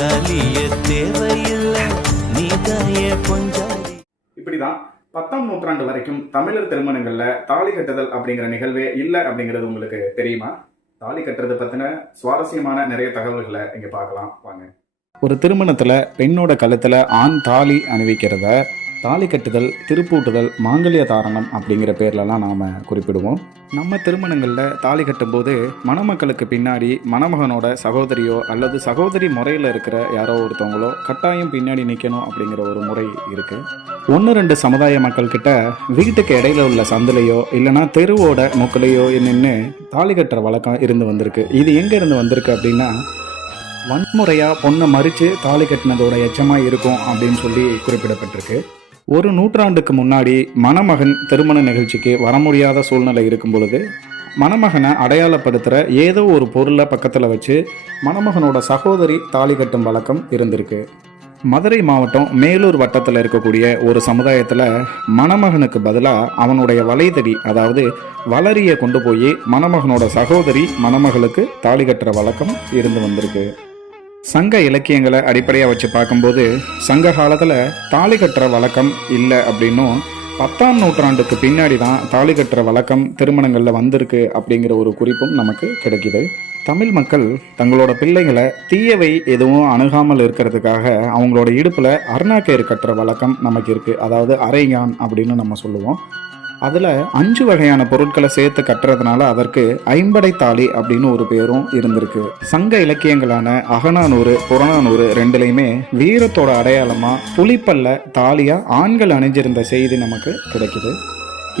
பொங்காலிய தேவையில்லை நீதாய பொஞ்சாதி. இப்படிதான் 10ஆம் நூற்றாண்டு வரைக்கும் தமிழர் திருமணங்கள்ல தாலி கட்டுதல் அப்படிங்கிற நிகழ்வே இல்லை அப்படிங்கிறது உங்களுக்கு தெரியுமா? தாலி கட்டுறது பத்தின சுவாரஸ்யமான நிறைய தகவல்களை இங்க பார்க்கலாம் வாங்க. ஒரு திருமணத்துல பெண்ணோட கழுத்துல ஆண் தாலி அணிவிக்கிறத தாலி கட்டுதல், திருப்பூட்டுதல், மாங்கல்ய தாரணம் அப்படிங்கிற பேர்லலாம் நாம் குறிப்பிடுவோம். நம்ம திருமணங்களில் தாலி கட்டும்போது மணமக்களுக்கு பின்னாடி மணமகனோட சகோதரியோ அல்லது சகோதரி முறையில் இருக்கிற யாரோ ஒருத்தவங்களோ கட்டாயம் பின்னாடி நிற்கணும் அப்படிங்கிற ஒரு முறை இருக்குது. 1-2 சமுதாய மக்கள்கிட்ட வீட்டுக்கு இடையில உள்ள சந்திலையோ இல்லைனா தெருவோட முக்கிலையோ நின்று தாலி கட்டுற வழக்கம் இருந்து வந்திருக்கு. இது எங்கே இருந்து வந்திருக்கு அப்படின்னா, வன்முறையாக பொண்ணை மறித்து தாலி கட்டினதோட எச்சமாக இருக்கும் அப்படின்னு சொல்லி குறிப்பிடப்பட்டிருக்கு. ஒரு நூற்றாண்டுக்கு முன்னாடி மணமகன் திருமண நிகழ்ச்சிக்கு வர முடியாத சூழ்நிலை இருக்கும் பொழுது மணமகனை அடையாளப்படுத்துகிற ஏதோ ஒரு பொருளை பக்கத்தில் வச்சு மணமகனோட சகோதரி தாலி கட்டும் வழக்கம் இருந்திருக்கு. மதுரை மாவட்டம் மேலூர் வட்டத்தில் இருக்கக்கூடிய ஒரு சமுதாயத்தில் மணமகனுக்கு பதிலாக அவனுடைய வளைதடி, அதாவது வளரியை கொண்டு போய் மணமகனோட சகோதரி மணமகளுக்கு தாலி கட்டுற வழக்கம் இருந்து வந்திருக்கு. சங்க இலக்கியங்களை அடிப்படையாக வச்சு பார்க்கும்போது சங்க காலத்தில் தாலி கட்டுற வழக்கம் இல்லை அப்படின்னும் 10ஆம் நூற்றாண்டுக்கு பின்னாடி தான் தாலி கட்டுற வழக்கம் திருமணங்களில் வந்திருக்கு அப்படிங்கிற ஒரு குறிப்பும் நமக்கு கிடைக்கிது. தமிழ் மக்கள் தங்களோட பிள்ளைகளை தீயவை எதுவும் அணுகாமல் இருக்கிறதுக்காக அவங்களோட இடுப்பில் அருணாக்கயிறு கட்டுற வழக்கம் நமக்கு இருக்குது. அதாவது அரையான் அப்படின்னு நம்ம சொல்லுவோம். அதில் 5 வகையான பொருட்களை சேர்த்து கட்டுறதுனால அதற்கு ஐம்படை தாலி அப்படின்னு ஒரு பேரும் இருந்திருக்கு. சங்க இலக்கியங்களான அகநானூறு, புறநானூறு ரெண்டுலையுமே வீரத்தோட அடையாளமாக புலிப்பல்ல தாலியாக ஆண்கள் அணிஞ்சிருந்த செய்தி நமக்கு கிடைக்குது.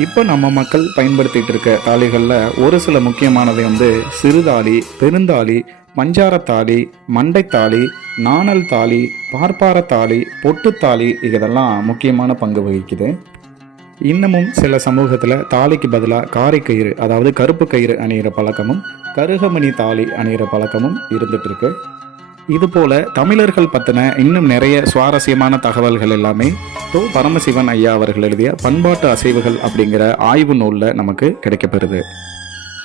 இப்போ நம்ம மக்கள் பயன்படுத்திட்டு இருக்க தாலிகளில் ஒரு சில முக்கியமானது சிறுதாலி, பெருந்தாலி, மஞ்சாரத்தாலி, மண்டைத்தாலி, நாணல் தாலி, பார்ப்பாரத்தாலி, பொட்டுத்தாலி இதெல்லாம் முக்கியமான பங்கு வகிக்குது. இன்னமும் சில சமூகத்தில் தாலிக்கு பதிலாக காரைக்கயிறு, அதாவது கருப்பு கயிறு அணிகிற பழக்கமும் கருகமணி தாலி அணிகிற பழக்கமும் இருந்துகிட்ருக்கு. இதுபோல் தமிழர்கள் பற்றின இன்னும் நிறைய சுவாரஸ்யமான தகவல்கள் எல்லாமே பரமசிவன் ஐயா அவர்கள் எழுதிய பண்பாட்டு அசைவுகள் அப்படிங்கிற ஆய்வு நூலில் நமக்கு கிடைக்கப்பெறுது.